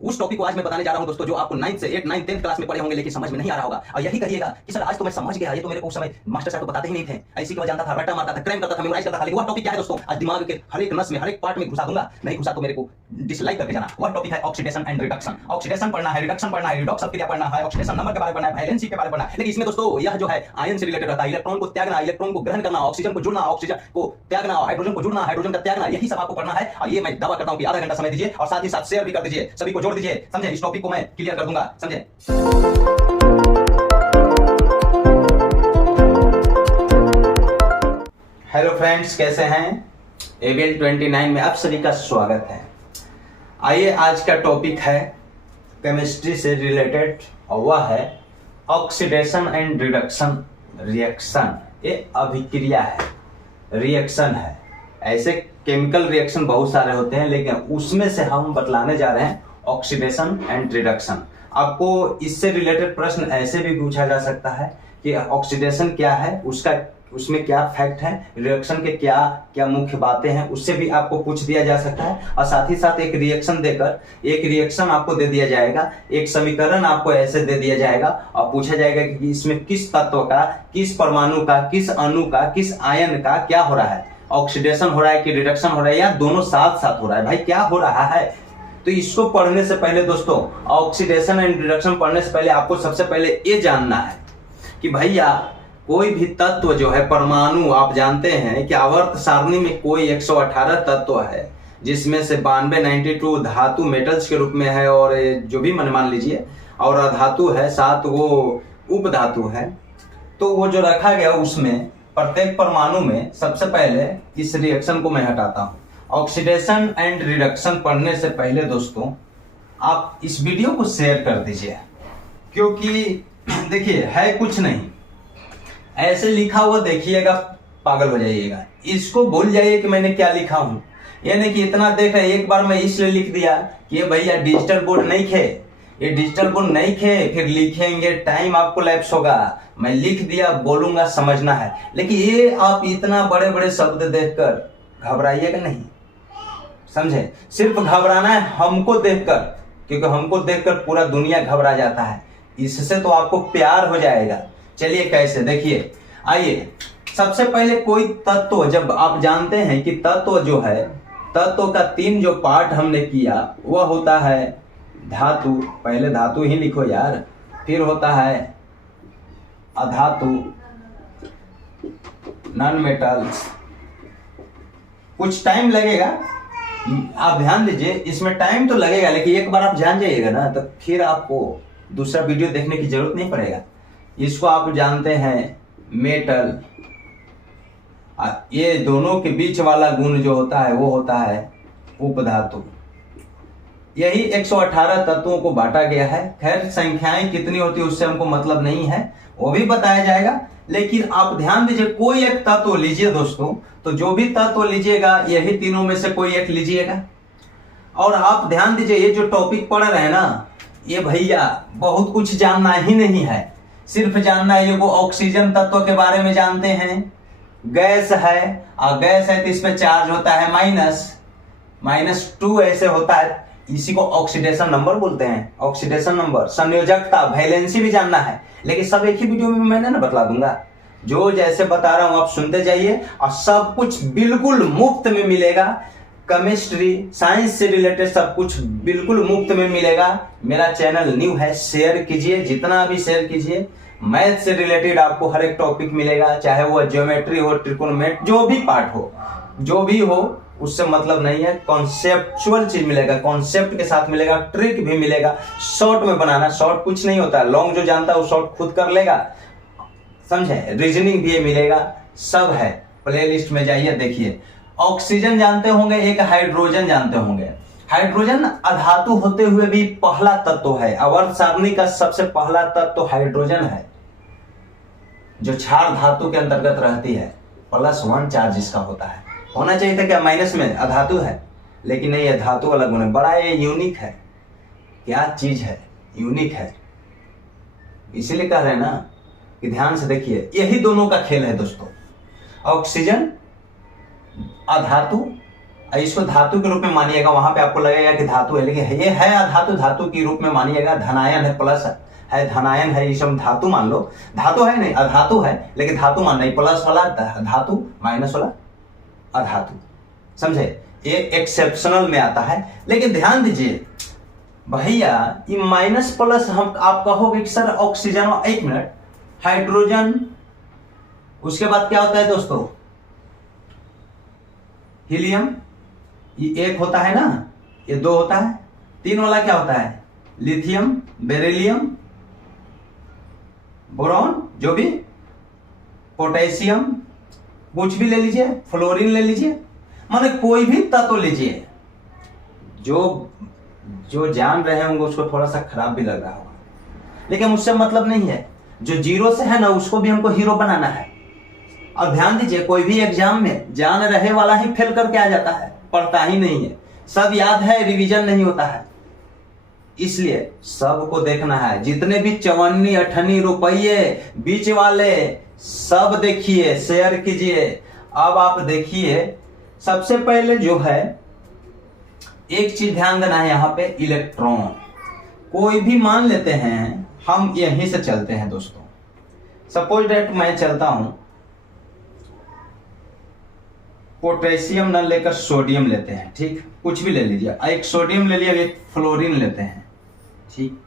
उस टॉपिक को आज मैं बताने जा रहा हूं दोस्तों, जो आपको 9th से 8, 9, 10th क्लास में पढ़े होंगे लेकिन समझ में नहीं आ रहा होगा। और यही कहिएगा कि सर आज तो मैं समझ गया, ये तो मेरे को उस समय मास्टर साहब तो बताते ही नहीं थे, ऐसी केवल जानता था, रट्टा मारता था, क्रैम करता था, मेमोराइज करता था। लेकिन वह टॉपिक क्या है दोस्तों, आज दिमाग के हर एक नस में, हर एक पार्ट में घुसा दूंगा। नहीं घुसा तो मेरे को डिसलाइक करके जाना। वह टॉपिक है ऑक्सीडेशन एंड रिडक्शन। ऑक्सीडेशन पढ़ना है, रिडक्शन पढ़ना है, रिडॉक्स क्रिया पढ़ना है, ऑक्सीडेशन नंबर के बारे में पढ़ना है, वैलेंसी के बारे में पढ़ना है। लेकिन इसमें दोस्तों यह जो है आयन से रिलेटेड रहता है। इलेक्ट्रॉन को त्यागना, इलेक्ट्रॉन को ग्रहण करना, ऑक्सीजन को जुड़ना, ऑक्सीजन को त्यागना, हाइड्रोजन को जुड़ना, हाइड्रोजन का त्यागना, यही सब आपको पढ़ना है। और ये मैं दावा करता हूं कि आधा घंटा समय दीजिए और साथ ही साथ शेयर भी कर दीजिए, सभी को जोड़ दीजिए, समझे। इस टॉपिक को मैं क्लियर कर दूंगा, समझे। हेलो फ्रेंड्स, कैसे हैं? एबीएल 29 में आप सभी का स्वागत है। आइए, आज का टॉपिक है केमिस्ट्री से रिलेटेड और वह है ऑक्सीडेशन एंड रिडक्शन रिएक्शन। ये अभिक्रिया है, रिएक्शन है। ऐसे केमिकल रिएक्शन बहुत सारे होते हैं, लेकिन उसमें से हम बतलाने जा रहे हैं ऑक्सीडेशन एंड रिडक्शन। आपको इससे रिलेटेड प्रश्न ऐसे भी पूछा जा सकता है कि ऑक्सीडेशन क्या है, उसमें क्या फैक्ट है, रिएक्शन के क्या क्या मुख्य बातें हैं, उससे भी आपको पूछ दिया जा सकता है। और साथ ही साथ एक रिएक्शन देकर एक रिएक्शन आपको दे दिया जाएगा, एक समीकरण आपको ऐसे दे दिया जाएगा और पूछा जाएगा कि इसमें किस तत्व का, किस परमाणु का, किस अणु का, किस आयन का क्या हो रहा है, ऑक्सीडेशन हो रहा है कि रिडक्शन हो रहा है, या दोनों साथ साथ हो रहा है, भाई क्या हो रहा है। तो इसको पढ़ने से पहले दोस्तों, ऑक्सीडेशन एंड रिडक्शन पढ़ने से पहले आपको सबसे पहले ये जानना है कि भैया कोई भी तत्व जो है, परमाणु, आप जानते हैं कि आवर्त सारणी में कोई 118 तत्व है, जिसमें से 92 92 धातु मेटल्स के रूप में है, और जो भी मन मान लीजिए, और अधातु है, 7 वो उपधातु है। तो वो जो रखा गया उसमें प्रत्येक परमाणु में सबसे पहले इस रिएक्शन को मैं हटाता हूं। ऑक्सीडेशन एंड रिडक्शन पढ़ने से पहले दोस्तों आप इस वीडियो को शेयर कर दीजिए, क्योंकि देखिए है कुछ नहीं, ऐसे लिखा हुआ देखिएगा पागल हो जाइएगा, इसको भूल जाइए कि मैंने क्या लिखा हूं। यानी कि इतना देख रहे, एक बार मैं इसलिए लिख दिया कि ये भैया डिजिटल बोर्ड नहीं खे, ये डिजिटल बोर्ड नहीं खे, फिर लिखेंगे टाइम आपको लैप्स होगा। मैं लिख दिया, बोलूंगा, समझना है। लेकिन ये आप इतना बड़े बड़े शब्द देखकर घबराइएगा नहीं, समझे। सिर्फ घबराना है हमको देखकर, क्योंकि हमको देखकर पूरा दुनिया घबरा जाता है। इससे तो आपको प्यार हो जाएगा। चलिए कैसे, देखिए। आइए, सबसे पहले कोई तत्व, जब आप जानते हैं कि तत्व जो है, तत्व का 3 जो पार्ट हमने किया वह होता है धातु, पहले धातु ही लिखो यार, फिर होता है अधातु, नॉन मेटल्स। कुछ टाइम लगेगा, आप ध्यान दीजिए, इसमें टाइम तो लगेगा, लेकिन एक बार आप जान जाइएगा ना, तो फिर आपको दूसरा वीडियो देखने की जरूरत नहीं पड़ेगा। इसको आप जानते हैं मेटल। ये दोनों के बीच वाला गुण जो होता है वो होता है उपधातु। यही 118 तत्वों को बांटा गया है। खैर संख्याएं कितनी होती है उससे हमको मतलब नहीं है, वो भी बताया जाएगा। लेकिन आप ध्यान दीजिए, कोई एक तत्व लीजिए दोस्तों, तो जो भी तत्व लीजिएगा यही तीनों में से कोई एक लीजिएगा। और आप ध्यान दीजिए, ये जो टॉपिक पढ़ रहे हैं ना, ये भैया बहुत कुछ जानना ही नहीं है, सिर्फ जानना है ये वो ऑक्सीजन तत्व के बारे में जानते हैं। गैस है, और गैस है तो इसमें चार्ज होता है -2 ऐसे होता है, इसी को ऑक्सीडेशन नंबर बोलते हैं। ऑक्सीडेशन नंबर, संयोजकता, वैलेंसी भी जानना है, लेकिन सब एक ही वीडियो में मैंने ना बतला दूंगा। जो जैसे बता रहा हूं आप सुनते जाइए, और सब कुछ बिल्कुल मुफ्त में मिलेगा। केमिस्ट्री, साइंस से रिलेटेड सब कुछ बिल्कुल मुफ्त में मिलेगा। मेरा चैनल न्यू है, शेयर कीजिए, जितना भी शेयर कीजिए। मैथ से रिलेटेड आपको हर एक टॉपिक मिलेगा, चाहे वो ज्योमेट्री हो, ट्रिकोनोमेट्री, जो भी पार्ट हो, जो भी हो, उससे मतलब नहीं है। कॉन्सेप्चुअल चीज मिलेगा, कॉन्सेप्ट के साथ मिलेगा, ट्रिक भी मिलेगा। शॉर्ट में बनाना, शॉर्ट कुछ नहीं होता, लॉन्ग जो जानता है वो शॉर्ट खुद कर लेगा, समझे। रीजनिंग भी मिलेगा, सब है। प्लेलिस्ट में जाइए, देखिए। ऑक्सीजन जानते होंगे, एक हाइड्रोजन जानते होंगे। हाइड्रोजन अधातु होते हुए भी पहला तत्व है। आवर्त सारणी का सबसे पहला तत्व हाइड्रोजन है, जो क्षार धातु के अंतर्गत रहती है। +1 चार्ज इसका होता है। होना चाहिए था क्या माइनस में, अधातु है, लेकिन नहीं, ये धातु वाला गुण है। बड़ा ये यूनिक है, क्या चीज है, यूनिक है। इसीलिए कह रहे हैं ना कि ध्यान से देखिए, यही दोनों का खेल है दोस्तों। ऑक्सीजन अधातु, इसको धातु के रूप में मानिएगा, वहां पे आपको लगेगा कि धातु है, लेकिन ये है अधातु, धातु के रूप में मानिएगा। धनायन है, प्लस है, धनायन है, इसे हम धातु मान लो। धातु है नहीं, अधातु है, लेकिन धातु मान नहीं। प्लस वाला धातु, माइनस वाला अधातु, समझे? ये एक्सेप्शनल में आता है। लेकिन ध्यान दीजिए भैया, ये माइनस प्लस हम आप कहोगे कि सर ऑक्सीजन, एक मिनट, हाइड्रोजन, उसके बाद क्या होता है दोस्तों? हीलियम, ये एक होता है ना, ये दो होता है। तीन वाला क्या होता है? लिथियम, बेरिलियम, बोरॉन, जो भी, पोटेशियम, कुछ भी ले लीजिए, फ्लोरीन ले लीजिए, माने कोई भी तत्व लीजिए। जो जान रहे होंगे उसको थोड़ा सा खराब भी लग रहा होगा, लेकिन उससे मतलब नहीं है। जो जीरो से है ना, उसको भी हमको हीरो बनाना है। और ध्यान दीजिए, कोई भी एग्जाम में जान रहे वाला ही फेल करके आ जाता है, पढ़ता ही नहीं है। सब याद है, रिवीजन नहीं होता है। इसलिए सबको देखना है, जितने भी 54 58 रुपये बीच वाले सब देखिए, शेयर कीजिए। अब आप देखिए, सबसे पहले जो है एक चीज ध्यान देना है यहाँ पे, इलेक्ट्रॉन। कोई भी मान लेते हैं, हम यहीं से चलते हैं दोस्तों। सपोज डेट मैं चलता हूं, पोटेशियम न लेकर सोडियम लेते हैं, ठीक, कुछ भी ले लीजिए। एक सोडियम ले लिया, एक फ्लोरीन लेते हैं, ठीक।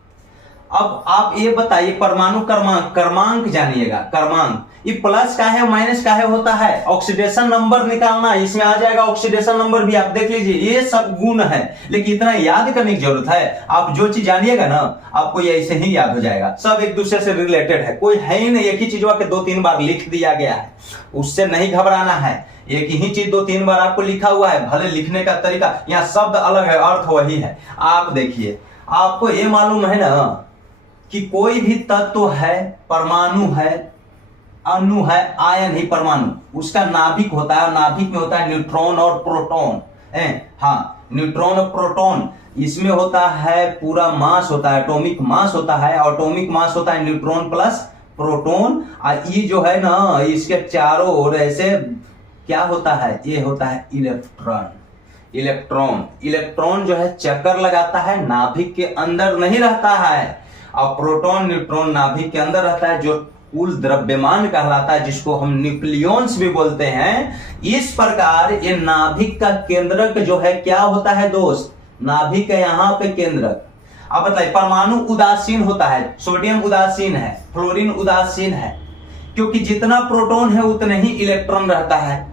अब आप ये बताइए, परमाणु क्रमांक जानिएगा, क्रमांक, ये प्लस का है माइनस का है होता है। ऑक्सीडेशन नंबर निकालना, इसमें आ जाएगा ऑक्सीडेशन नंबर भी, आप देख लीजिए। ये सब गुण है, लेकिन इतना याद करने की जरूरत है? आप जो चीज जानिएगा ना, आपको ये ऐसे ही याद हो जाएगा। सब एक दूसरे से रिलेटेड है, कोई है ही नहीं एक ही चीज के 2-3 बार लिख दिया गया है। उससे नहीं घबराना है, एक ही चीज 2-3 बार आपको लिखा हुआ है, भले लिखने का तरीका, यहाँ शब्द अलग है, अर्थ वही है। आप देखिए, आपको ये मालूम है ना कि कोई भी तत्व है, परमाणु है, अणु है, आयन ही परमाणु, उसका नाभिक होता है, और नाभिक में होता है न्यूट्रॉन और प्रोटॉन। हाँ, न्यूट्रॉन और प्रोटॉन, इसमें होता है पूरा मास होता है, एटॉमिक मास होता है। एटॉमिक मास होता है न्यूट्रॉन प्लस प्रोटॉन। और ये जो है ना, इसके चारों ओर ऐसे क्या होता है? ये होता है इलेक्ट्रॉन। इलेक्ट्रॉन जो है चक्कर लगाता है, नाभिक के अंदर नहीं रहता है। और प्रोटॉन, न्यूट्रॉन नाभिक के अंदर रहता है, जो कुल द्रव्यमान कहलाता है, जिसको हम न्यूक्लियॉन्स भी बोलते हैं। इस प्रकार ये नाभिक का केंद्रक जो है क्या होता है दोस्त? नाभिक का यहाँ पे केंद्रक। अब बताइए, परमाणु उदासीन होता है, सोडियम उदासीन है, फ्लोरीन उदासीन है, क्योंकि जितना प्रोटॉन है उतने ही इलेक्ट्रॉन रहता है।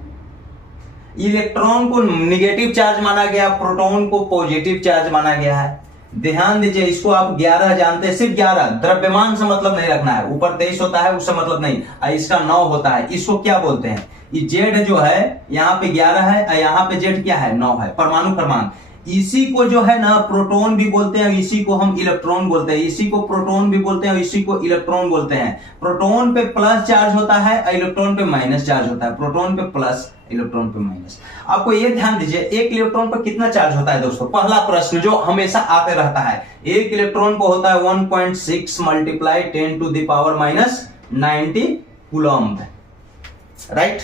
इलेक्ट्रॉन को निगेटिव चार्ज माना गया, प्रोटॉन को पॉजिटिव चार्ज माना गया है। ध्यान दीजिए, इसको आप 11 जानते हैं, सिर्फ 11, द्रव्यमान से मतलब नहीं रखना है। ऊपर 23 होता है, उससे मतलब नहीं। इसका 9 होता है, इसको क्या बोलते हैं? ये जेड जो है, यहाँ पे 11 है, यहाँ पे जेड क्या है? 9 है, परमाणु क्रमांक। इसी को जो है ना प्रोटॉन भी बोलते हैं, इसी को हम इलेक्ट्रॉन बोलते हैं। इसी को प्रोटॉन भी बोलते हैं, इसी को इलेक्ट्रॉन बोलते हैं। प्रोटॉन पे प्लस चार्ज होता है, इलेक्ट्रॉन पे माइनस चार्ज होता है। प्रोटॉन पे प्लस, इलेक्ट्रॉन पे माइनस। आपको ये ध्यान दीजिए, एक इलेक्ट्रॉन पर कितना चार्ज होता है दोस्तों? पहला प्रश्न जो हमेशा आते रहता है, एक इलेक्ट्रॉन को होता है 1.6 × 10⁻90 कूलम्ब, राइट।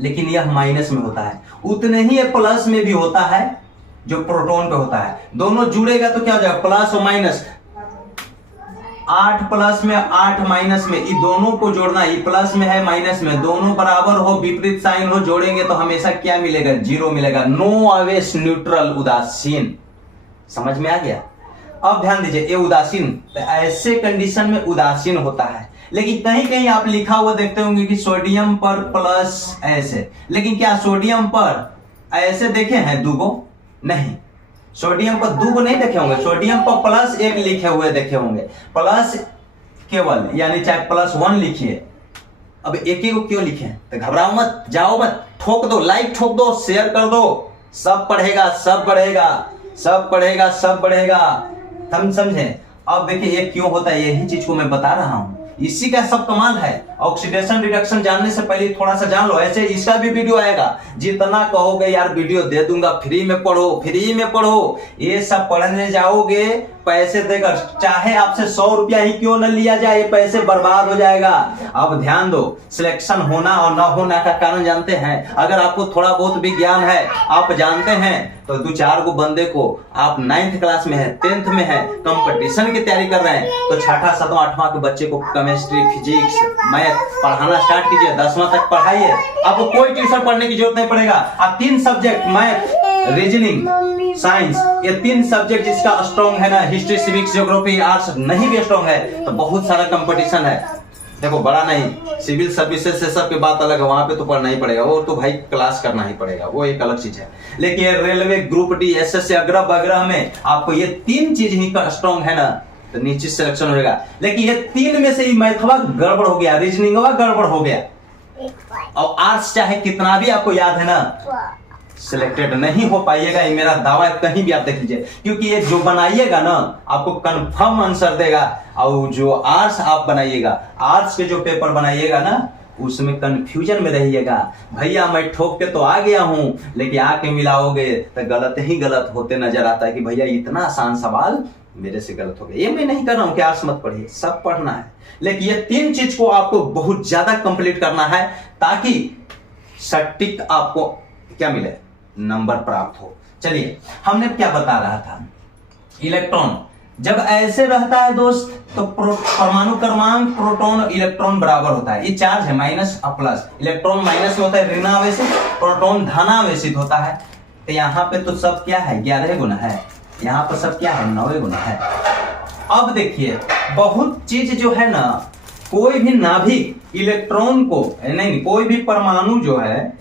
लेकिन यह माइनस में होता है, उतने ही प्लस में भी होता है जो प्रोटॉन पे होता है। दोनों जुड़ेगा तो क्या हो जाएगा? प्लस और माइनस। 8 प्लस में 8 माइनस में, ये दोनों को जोड़ना, ये प्लस में है माइनस में, दोनों बराबर हो, विपरीत साइन हो, जोड़ेंगे तो हमेशा क्या मिलेगा? 0 मिलेगा। नो आवेश, न्यूट्रल, उदासीन। समझ में आ गया? अब ध्यान दीजिए, ये उदासीन, तो ऐसे कंडीशन में उदासीन होता है। लेकिन कहीं कहीं आप लिखा हुआ देखते होंगे कि सोडियम पर प्लस ऐसे, लेकिन क्या सोडियम पर ऐसे देखे हैं दूगो? नहीं, सोडियम पर दूगो नहीं देखे होंगे। सोडियम पर प्लस 1 लिखे हुए देखे होंगे, प्लस केवल, यानी चाहे +1 लिखिए। अब एक ही को क्यों लिखे? तो घबराओ मत, जाओ मत, ठोक दो, लाइक ठोक दो, शेयर कर दो, सब पढ़ेगा, सब बढ़ेगा, सब पढ़ेगा, सब बढ़ेगा। हम समझे? अब देखिए ये क्यों होता है, यही चीज को मैं बता रहा हूं, इसी का सब कमाल है। ऑक्सीडेशन रिडक्शन जानने से पहले थोड़ा सा जान लो, ऐसे इसका भी वीडियो आएगा। जितना कहोगे यार वीडियो दे दूंगा, फ्री में पढ़ो, फ्री में पढ़ो, ये सब पढ़ने जाओगे पैसे देकर, चाहे आपसे 100 रुपया ही क्यों न लिया जाए, ये पैसे बर्बाद हो जाएगा। अब ध्यान दो, सिलेक्शन होना और न होना का कारण जानते हैं? अगर आपको थोड़ा बहुत भी ज्ञान है, आप जानते हैं, तो 2-4 गो बंदे को आप 9th क्लास में है, 10th में है, कंपटीशन की तैयारी कर रहे हैं, तो 6ठा 7वां 8वां के बच्चे को केमिस्ट्री, फिजिक्स, मैथ पढ़ाना स्टार्ट कीजिए, 10वां तक पढ़ाइए। आपको कोई ट्यूशन पढ़ने की जरूरत नहीं पड़ेगा। आप 3 सब्जेक्ट, मैथ, रीजनिंग, साइंस, ये 3 सब्जेक्ट जिसका स्ट्रॉन्ग है ना, हिस्ट्री, सिविक्स, ज्योग्राफी, आर्ट्स नहीं भी स्ट्रॉन्ग है, तो बहुत सारा कंपटीशन है। देखो बड़ा नहीं, सिविल सर्विसेज से सब की बात अलग है, वहां पे तो पढ़ना ही पड़ेगा, वो तो भाई क्लास करना ही पड़ेगा, वो एक अलग चीज है। लेकिन रेलवे, ग्रुप डी, एसएससी वगैरह वगैरह में आपको ये 3 चीज ही स्ट्रॉन्ग है ना, तो निश्चित सिलेक्शन होगा। लेकिन ये 3 में से ही मैथवा गड़बड़ हो गया, रीजनिंगवा गड़बड़ हो गया, और आर्ट्स चाहे कितना भी आपको याद है ना, सिलेक्टेड नहीं हो पाइएगा, ये मेरा दावा है। कहीं भी आप देख लीजिए, क्योंकि ये जो बनाइएगा ना आपको कंफर्म आंसर देगा, और जो आर्ट्स आप बनाइएगा, आर्ट्स के जो पेपर बनाइएगा ना, उसमें कंफ्यूजन में रहिएगा। भैया मैं ठोक के तो आ गया हूं, लेकिन आके मिलाओगे तो गलत ही गलत होते नजर आता है कि भैया इतना आसान सवाल मेरे से गलत हो गया। ये मैं नहीं कर रहा हूं कि आर्ट्स मत पढ़िए, सब पढ़ना है, लेकिन ये 3 चीज को आपको बहुत ज्यादा कंप्लीट करना है, ताकि सटीक आपको क्या मिले, नंबर प्राप्त हो। चलिए, हमने क्या बता रहा था, इलेक्ट्रॉन जब ऐसे रहता है दोस्त, तो परमाणु क्रमांक प्रोटॉन इलेक्ट्रॉन बराबर होता है। ये चार्ज है माइनस और प्लस, इलेक्ट्रॉन माइनस में होता है ऋणावेशित, प्रोटॉन धनावेशित होता है। तो यहाँ पे तो सब क्या है, 11 गुना है, यहाँ पर सब क्या है, 9 गुना है। अब देखिए, बहुत चीज जो है ना, कोई भी नाभिक इलेक्ट्रॉन को नहीं, कोई भी परमाणु जो है,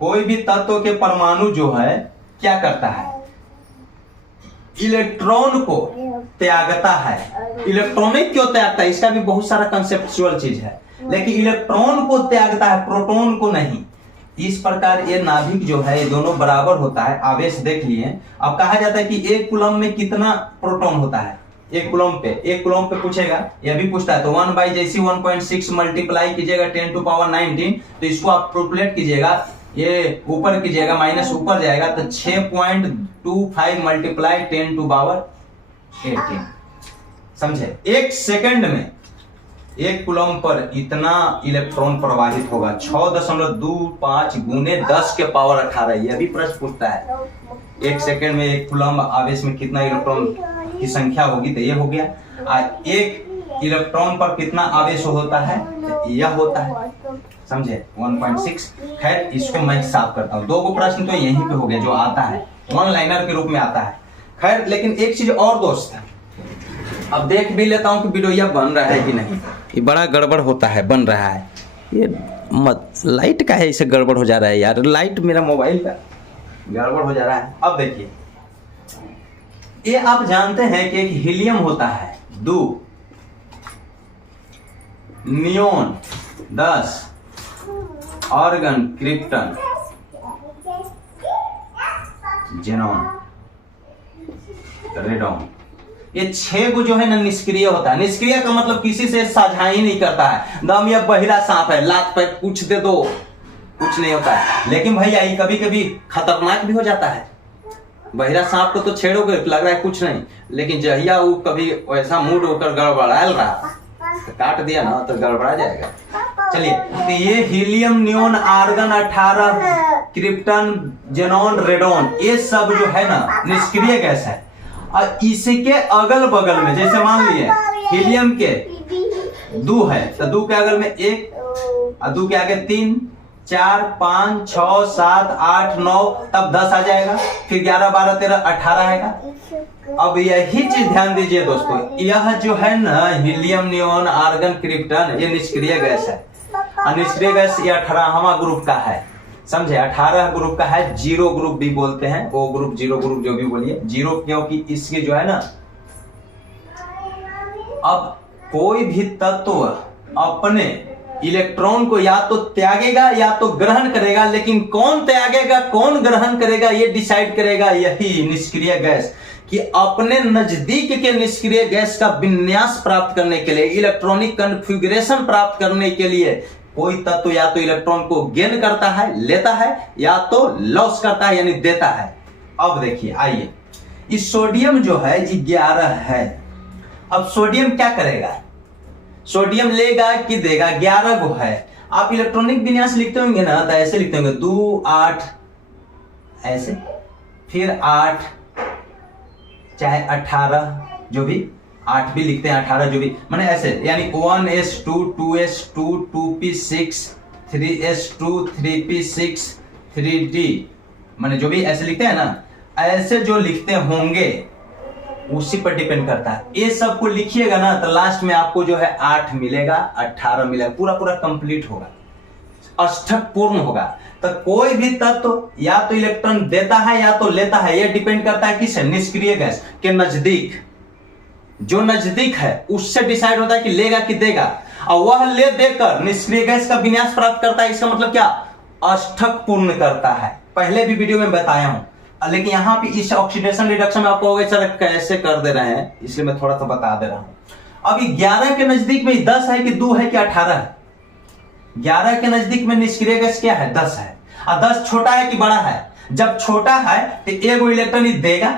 कोई भी तत्व के परमाणु जो है क्या करता है, इलेक्ट्रॉन को त्यागता है। इलेक्ट्रॉनिक क्यों त्यागता है, इसका भी बहुत सारा कंसेप्चुअल चीज है, लेकिन इलेक्ट्रॉन को त्यागता है, प्रोटॉन को नहीं। इस प्रकार ये नाभिक जो है, ये दोनों बराबर होता है, आवेश देख लिए। अब कहा जाता है कि 1 कूलम में कितना प्रोटॉन होता है, 1 कूलम पे पूछेगा, यह भी पूछता है, तो 1 बाई जैसी 1.6 मल्टीप्लाई कीजिएगा 10 टू पावर 19, तो इसको आप कैलकुलेट कीजिएगा, ये ऊपर कीजिएगा, माइनस ऊपर जाएगा, तो 6.25 मल्टीप्लाई 10 टू पावर 18, समझे। 1 सेकंड में 1 कूलम पर इतना इलेक्ट्रॉन प्रवाहित होगा, 6.25 गुने 10 के पावर 18। यह भी प्रश्न पूछता है, 1 सेकंड में 1 कूलम आवेश में कितना इलेक्ट्रॉन की संख्या होगी, तो ये हो गया। 1 इलेक्ट्रॉन पर कितना आवेश होता है, तो यह होता है, समझे, 1.6। खैर, इसको मैं साफ करता हूँ, 2 प्रश्न तो यहीं पे हो गया, जो आता है 1 लाइनर के रूप में आता है। खैर, लेकिन एक चीज और दोस्त, अब देख भी लेता हूँ कि वीडियो यह बन रहा है कि नहीं। ये बड़ा गड़बड़ होता है, बन रहा है, ये मत लाइट का है, इसे गड़बड़ हो जा रहा है यार, लाइट मेरा मोबाइल का गड़बड़ हो जा रहा है। अब देखिए, ये आप जानते हैं कि एक हीलियम होता है 2, neon 10, organ, krypton, xenon, radon, ये 6 को जो है ना निष्क्रिय होता है। निष्क्रिय का मतलब किसी से साझा ही नहीं करता है, दम या बहिरा सांप है, लात पे कुछ दे दो, कुछ नहीं होता है। लेकिन भैया ये कभी कभी खतरनाक भी हो जाता है। बहिरा सांप को तो छेड़ोगे, लग रहा है कुछ नहीं, लेकिन जहिया वो कभी वैसा मूड होकर गड़बड़ायल रहा, तो काट दिया ना, तो गड़बड़ा जाएगा। चलिए, तो ये helium, neon, argon 18, krypton, xenon, radon, ये सब जो है ना निष्क्रिय गैस है। और इसके अगल बगल में, जैसे मान लिए हीलियम के 2 है, तो 2 के अगल में 1, और 2 के आगे 3, 4, 5, 6, 7, 8, 9, तब 10 आ जाएगा, फिर 11, 12, 13, 18 आएगा। अब यही चीज ध्यान दीजिए दोस्तों, यह जो है ना हीलियम, नियोन, आर्गन, क्रिप्टन, ये निष्क्रिय गैस है। निष्क्रिय गैस ये 18वां ग्रुप का है, समझे, 18 ग्रुप का है, 0 ग्रुप भी बोलते हैं, वो ग्रुप, 0 ग्रुप जो भी बोलिए, 0 क्योंकि इसके जो है ना, अब कोई भी तत्व अपने इलेक्ट्रॉन को या तो त्यागेगा या तो ग्रहण करेगा, लेकिन कौन त्यागेगा कौन ग्रहण करेगा ये डिसाइड करेगा यही निष्क्रिय गैस। कि अपने नजदीक के निष्क्रिय गैस का विन्यास प्राप्त करने के लिए, इलेक्ट्रॉनिक कॉन्फ़िगरेशन प्राप्त करने के लिए कोई तत्व या तो इलेक्ट्रॉन को गेन करता है, लेता है, या तो लॉस करता है यानी देता है। अब देखिए, आइए, इस सोडियम जो है 11 है। अब सोडियम क्या करेगा? सोडियम लेगा कि देगा? 11 गो है। आप इलेक्ट्रॉनिक विन्यास लिखते होंगे ना, तो ऐसे लिखते होंगे 2 8 ऐसे, फिर 8 चाहे 18 जो भी, 8 भी लिखते हैं, 18 जो भी, माने ऐसे, यानी 1s2 2s2 2p6 3s2 3p6 3d, माने जो भी ऐसे लिखते हैं ना, ऐसे जो लिखते होंगे उसी पर डिपेंड करता है। ये सब को लिखिएगा ना तो लास्ट में आपको जो है 8 मिलेगा, 18 मिलेगा, पूरा पूरा कंप्लीट होगा, अष्टक पूर्ण होगा। तो कोई भी तत्व या तो इलेक्ट्रॉन देता है या तो लेता है, यह डिपेंड करता है किस निष्क्रिय गैस के नजदीक, जो नजदीक है उससे डिसाइड होता है कि लेगा कि देगा। और वह ले देकर निष्क्रिय गैस का विन्यास प्राप्त करता है। इसका मतलब क्या? अष्टक पूर्ण करता है। पहले भी वीडियो में बताया हूं, लेकिन यहां पे इस ऑक्सीडेशन रिडक्शन में आपको सर कैसे कर दे रहे हैं, इसलिए मैं थोड़ा सा बता दे रहा हूं। अभी 11 के नजदीक में 10 है कि 2 है कि 18 है? 11 के नजदीक में निष्क्रिय गैस क्या है? 10 है। और 10 छोटा है कि बड़ा है? जब छोटा है तो एगो इलेक्ट्रॉन ही देगा।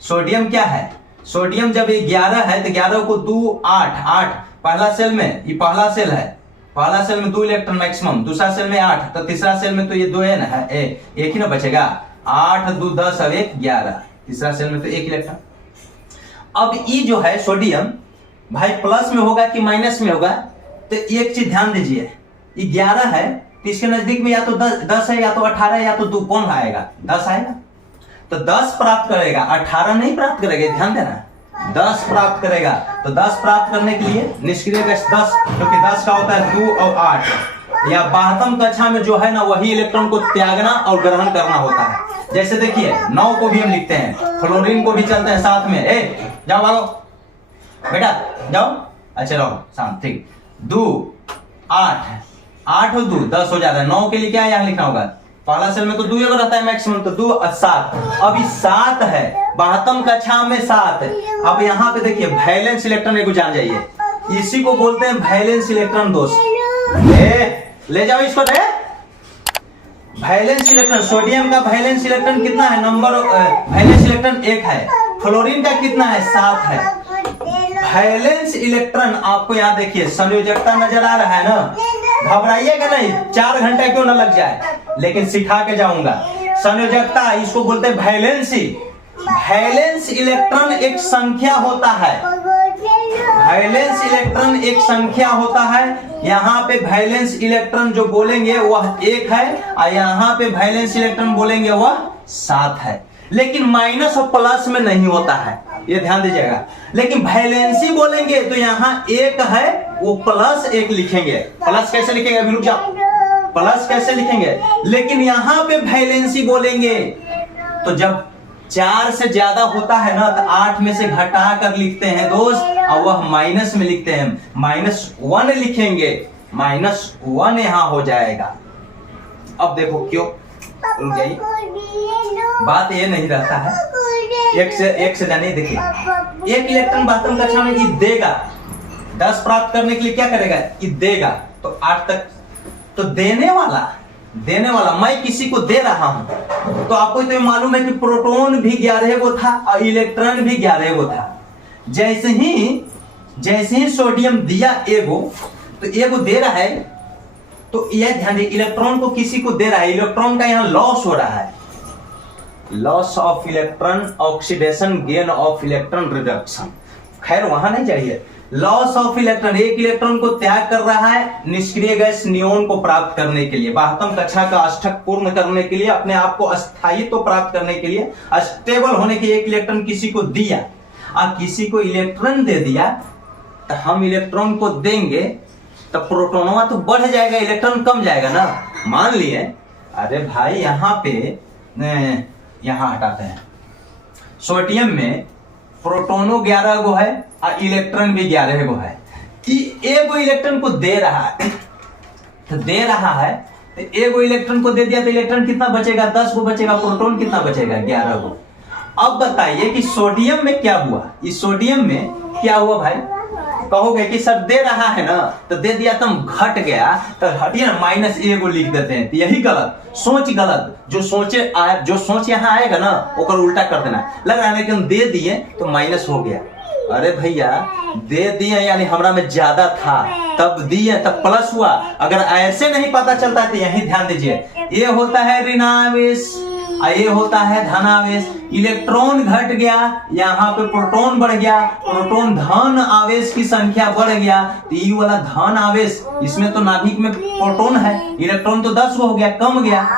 सोडियम क्या है? सोडियम जब ये 11 है तो 11 को 2 8 8, पहला सेल में, ये पहला सेल है, पहला सेल में 2 इलेक्ट्रॉन मैक्सिमम, दूसरा सेल में 8, तो तीसरा सेल में तो ये 2 है ना, एक ही ना बचेगा, 8 2 10 और 1 11, तीसरा सेल में तो 1 इलेक्ट्रॉन। अब ये जो है सोडियम भाई प्लस में होगा कि माइनस में होगा? तो एक चीज ध्यान दीजिए, ये 11 है तो इसके नजदीक में या तो 10 है या तो 18 है या तो 2, कौन आएगा? 10 आएगा। तो 10 प्राप्त करेगा, 18 नहीं प्राप्त करेगा, ध्यान देना, 10 प्राप्त करेगा। तो 10 प्राप्त करने के लिए निष्क्रिय गैस 10, क्योंकि 10 का होता है 2 और 8, या 12वीं कक्षा में जो है ना वही इलेक्ट्रॉन को त्यागना और ग्रहण करना होता है। जैसे देखिए 9 को भी हम लिखते हैं, फ्लोरीन को भी चलते हैं साथ में। जाओ भागो बेटा, जाओ, अच्छा रहो शांत, ठीक। 2 8 8 और 2 10 हो जाता है। 9 के लिए क्या यहाँ लिखना होगा? पहला सेल में तो 2 रहता है मैक्सिमम, तो 2 और 7, अभी 7 है, 12वीं कक्षा में 7। अब यहाँ पे देखिए वैलेंस इलेक्ट्रॉन एक जान जाइए, इसी को बोलते हैं वैलेंस इलेक्ट्रॉन दोस्त। ले जाओ इसको, रे वैलेंस इलेक्ट्रॉन, सोडियम का वैलेंस इलेक्ट्रॉन कितना है? नंबर वैलेंस इलेक्ट्रॉन 1 है। फ्लोरीन का कितना है? 7 है। वैलेंस इलेक्ट्रॉन आपको यहाँ देखिए संयोजकता नजर आ रहा है ना, घबराइएगा नहीं, 4 घंटा क्यों ना लग जाए, लेकिन सिखा के जाऊंगा। संयोजकता, इसको बोलते हैं वैलेंसी। वैलेंस इलेक्ट्रॉन एक संख्या होता है, वैलेंस इलेक्ट्रॉन एक संख्या होता है। यहाँ पे वैलेंस इलेक्ट्रॉन जो बोलेंगे वह 1 है, और यहाँ पे वैलेंस इलेक्ट्रॉन बोलेंगे वह 7 है, लेकिन माइनस और प्लस में नहीं होता है, ये ध्यान दीजिएगा। लेकिन वैलेंसी बोलेंगे तो यहाँ 1 है, वो +1 लिखेंगे। प्लस कैसे लिखेंगे? अभी रुक जाओ, प्लस कैसे लिखेंगे? लेकिन यहाँ पे वैलेंसी बोलेंगे तो जब 4 से ज्यादा होता है ना तो 8 में से घटा कर लिखते हैं दोस्त, और वह माइनस में लिखते हैं, -1 लिखेंगे, -1 यहां हो जाएगा। अब देखो क्यों रुक गई, बात ये नहीं रहता है, एक से जाने। देखिए 1 इलेक्ट्रॉन 12वीं कक्षा में ये देगा, 10 प्राप्त करने के लिए क्या करेगा? ये देगा, तो 8 तक तो देने वाला मैं किसी को दे रहा हूं, तो आपको तो मालूम है कि प्रोटॉन भी 11 गो था और इलेक्ट्रॉन भी 11 गो था। जैसे ही सोडियम दिया एगो, तो एगो दे रहा है, तो यह ध्यान दे, इलेक्ट्रॉन को किसी को दे रहा है, इलेक्ट्रॉन का यहां लॉस हो रहा है, loss of electron, oxidation, gain of electron, reduction. खैर वहां नहीं जाइए, लॉस ऑफ इलेक्ट्रॉन, 1 इलेक्ट्रॉन को त्याग कर रहा है निष्क्रिय गैस नियोन को प्राप्त करने के लिए, 12वीं कक्षा का अष्टक पूर्ण करने के लिए, अपने आप को अस्थायित्व प्राप्त करने के लिए, स्टेबल होने के 1 इलेक्ट्रॉन किसी को दिया, और किसी को इलेक्ट्रॉन दे दिया, तो हम इलेक्ट्रॉन को देंगे तो प्रोटोनवा तो बढ़ जाएगा, इलेक्ट्रॉन कम जाएगा ना। मान लिए, अरे भाई यहाँ पे, यहाँ हटाते हैं, सोडियम में प्रोटोनो 11 गो है और इलेक्ट्रॉन भी 11 गो है, कि एगो इलेक्ट्रॉन को दे रहा है, तो दे रहा है तो एगो इलेक्ट्रॉन को दे दिया तो इलेक्ट्रॉन कितना बचेगा? 10 गो बचेगा, प्रोटॉन कितना बचेगा? 11 गो। अब बताइए कि सोडियम में क्या हुआ, इस सोडियम में क्या हुआ भाई? कहोगे कि सर दे रहा है ना, तो दे दिया तुम घट गया तो हटिए ना माइनस ए को लिख देते हैं। तो यही गलत, सोच गलत। जो सोच यहाँ आएगा ना ओकर उल्टा कर देना। लग रहा है कि हम दे दिए तो माइनस हो गया। अरे भैया दे दिए यानी हमरा में ज्यादा था, तब दिए तब प्लस हुआ। अगर ऐसे नहीं पता चलता तो यही ध्यान दीजिए, ये होता है ऋणावेश, ये होता है धनावेश। इलेक्ट्रॉन घट गया, यहाँ पे प्रोटॉन बढ़ गया, प्रोटॉन धन आवेश की संख्या बढ़ गया, तो ये वाला धन आवेश, इसमें तो नाभिक में प्रोटॉन है, इलेक्ट्रॉन तो 10 हो गया, कम गया।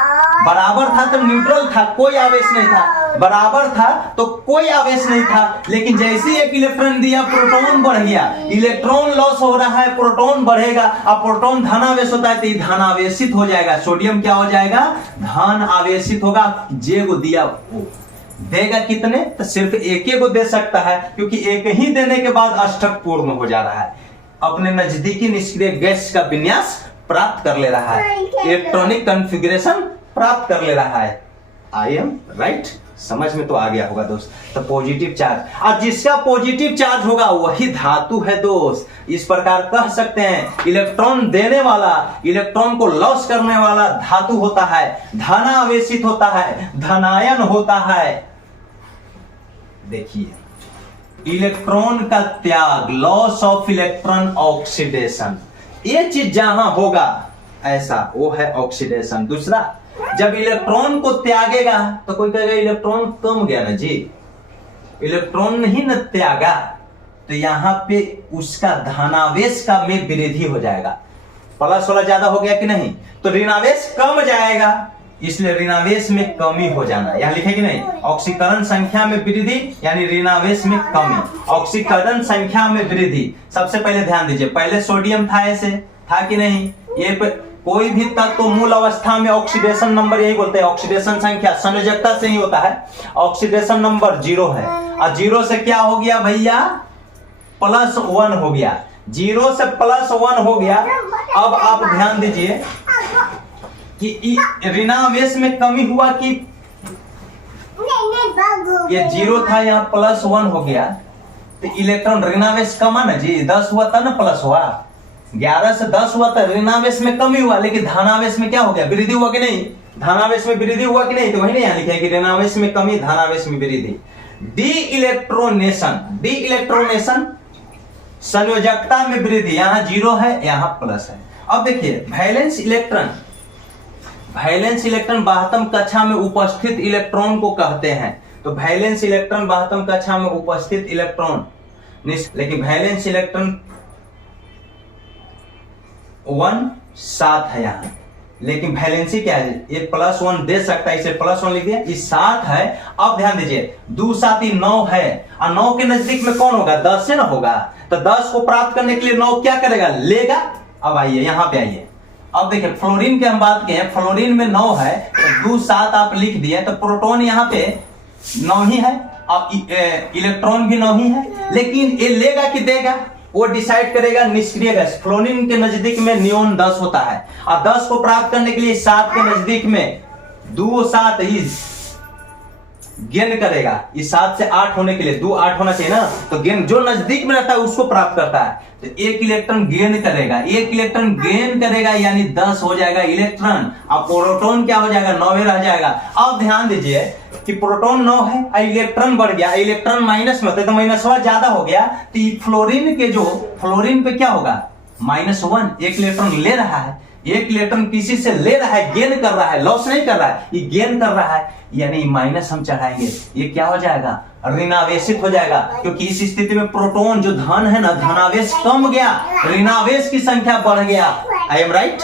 बराबर था तो न्यूट्रल था, कोई आवेश नहीं था, बराबर था तो कोई आवेश नहीं था। लेकिन जैसे एक इलेक्ट्रॉन दिया प्रोटॉन बढ़ गया, इलेक्ट्रॉन लॉस हो रहा है, प्रोटॉन बढ़ेगा। अब प्रोटॉन धन आवेश होता है तो धन आवेशित हो जाएगा, सोडियम क्या हो जाएगा? धन आवेशित होगा। जे को दिया वो देगा कितने? तो सिर्फ एक को दे सकता है, क्योंकि एक ही देने के बाद अष्टक पूर्ण हो जा रहा है, अपने नजदीकी निष्क्रिय गैस का विन्यास प्राप्त कर ले रहा है, इलेक्ट्रॉनिक कॉन्फ़िगरेशन प्राप्त कर ले रहा है। I am right? समझ में तो आ गया होगा दोस्त। तो पॉजिटिव चार्ज, और जिसका पॉजिटिव चार्ज होगा वही धातु है दोस्त। इस प्रकार कह सकते हैं इलेक्ट्रॉन देने वाला, इलेक्ट्रॉन को लॉस करने वाला धातु होता है, धनावेशित होता है, धनायन होता है। देखिए इलेक्ट्रॉन का त्याग, लॉस ऑफ इलेक्ट्रॉन ऑक्सीडेशन, ये चीज जहां होगा ऐसा वो है ऑक्सीडेशन। दूसरा, जब इलेक्ट्रॉन को त्यागेगा तो कोई कहेगा इलेक्ट्रॉन कम गया ना जी, इलेक्ट्रॉन नहीं न त्यागा, तो यहां पे उसका धनावेश का में वृद्धि हो जाएगा। प्लस वाला ज्यादा हो गया कि नहीं, तो ऋणावेश कम जाएगा, इसलिए ऋणावेश में कमी हो जाना। यहां लिखे कि नहीं, ऑक्सीकरण संख्या में वृद्धि यानी ऋणावेश में कमी, ऑक्सीकरण संख्या में वृद्धि। सबसे पहले ध्यान दीजिए, पहले सोडियम था, ऐसे था कि नहीं, ये कोई भी तत्व तो मूल अवस्था में ऑक्सीडेशन नंबर, यही बोलते हैं ऑक्सीडेशन संख्या संयोजकता से ही होता है, ऑक्सीडेशन नंबर 0 है। और 0 से क्या हो गया भैया? +1 हो गया, 0 से +1 हो गया। अब आप ध्यान दीजिए कि ऋणावेश में कमी हुआ कि ये 0 था, यहाँ +1 हो गया, तो इलेक्ट्रॉन ऋणावेश कमा ना जी, 10 हुआ था ना, प्लस हुआ, 11 से 10 हुआ था, ऋणावेश में कमी हुआ, लेकिन धनावेश में क्या हो गया? वृद्धि हुआ कि नहीं? धनावेश में वृद्धि हुआ कि नहीं? तो वही नहीं यहाँ लिखा है कि ऋणावेश में कमी, धनावेश में वृद्धि। डी इलेक्ट्रोनेशन, डी इलेक्ट्रोनेशन संयोजकता में वृद्धि, यहाँ 0 है, यहाँ प्लस है। अब देखिए वैलेंस इलेक्ट्रॉन, वैलेंस इलेक्ट्रॉन बाह्यतम कक्षा में उपस्थित इलेक्ट्रॉन को कहते हैं। तो वैलेंस इलेक्ट्रॉन बाह्यतम कक्षा में उपस्थित इलेक्ट्रॉन, लेकिन वैलेंस इलेक्ट्रॉन 1 7 है यहाँ, लेकिन वैलेंसी क्या है? ये +1 दे सकता है, इसे +1 लिख दिया, ये 7 है। अब ध्यान दीजिए 2 7 9 है, और 9 के नजदीक में कौन होगा? 10 से ना होगा, तो 10 को प्राप्त करने के लिए 9 क्या करेगा? लेगा। अब आइए यहाँ पे आइए, अब देखिए फ्लोरीन की हम बात करें, फ्लोरीन में 9 है, तो 2 7 आप लिख दिए, तो प्रोटॉन यहाँ पे 9 ही है, और इलेक्ट्रॉन भी 9 ही है, लेकिन ये लेगा कि देगा वो डिसाइड करेगा निष्क्रिय गैस। फ्लोरीन के नजदीक में नियोन 10 होता है, और 10 को प्राप्त करने के लिए 7 के नजदीक में 2 7 गेन करेगा। इस 7 से 8 होने के लिए 2 8 होना चाहिए ना, तो गेन जो नजदीक में रहता है उसको प्राप्त करता है, तो 1 इलेक्ट्रॉन गेन करेगा, 1 इलेक्ट्रॉन गेन करेगा यानी 10 हो जाएगा इलेक्ट्रॉन, और प्रोटॉन क्या हो जाएगा? 9 रह जाएगा। अब ध्यान दीजिए कि प्रोटॉन 9 है, इलेक्ट्रॉन बढ़ गया, इलेक्ट्रॉन माइनस में होता है तो माइनस ज्यादा हो गया, तो फ्लोरीन के जो फ्लोरीन पे क्या होगा? -1, 1 इलेक्ट्रॉन ले रहा है, 1 इलेक्ट्रॉन किसी से ले रहा है, गेन कर रहा है, लॉस नहीं कर रहा है, ये गेन कर रहा है, यानी माइनस हम चढ़ाएंगे, ये क्या हो जाएगा? ऋणावेशित हो जाएगा, क्योंकि इस स्थिति में प्रोटॉन जो धन है ना, धनावेश कम गया, ऋणावेश की संख्या बढ़ गया। I am right?